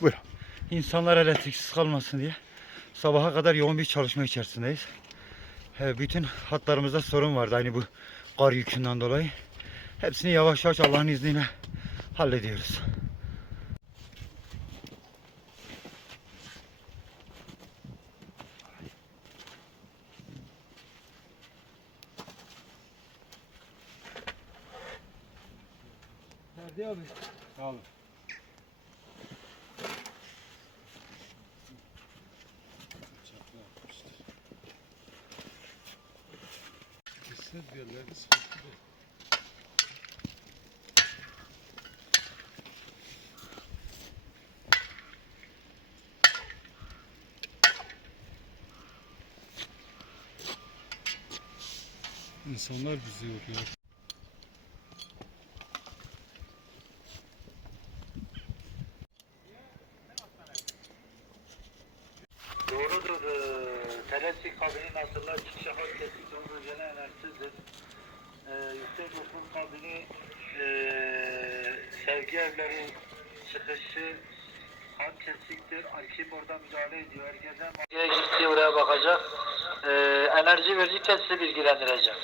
Buyurun. İnsanlar elektriksiz kalmasın diye sabaha kadar yoğun bir çalışma içerisindeyiz. He, bütün hatlarımızda sorun vardı aynı bu kar yükünden dolayı. Hepsini yavaş yavaş Allah'ın izniyle hallediyoruz. Nerede abi? Sağ sıkıntı değil. İnsanlar bizi yoruyor. Doğrudur. Eee Telesik kabini nasırlar çıkışa Usul kabini eee sevgi evleri çıkışı hat kesiktir. Arkip orada müdahale ediyor. Herkese gitti oraya bakacak. Eee enerji verici sizi bilgilendirecek.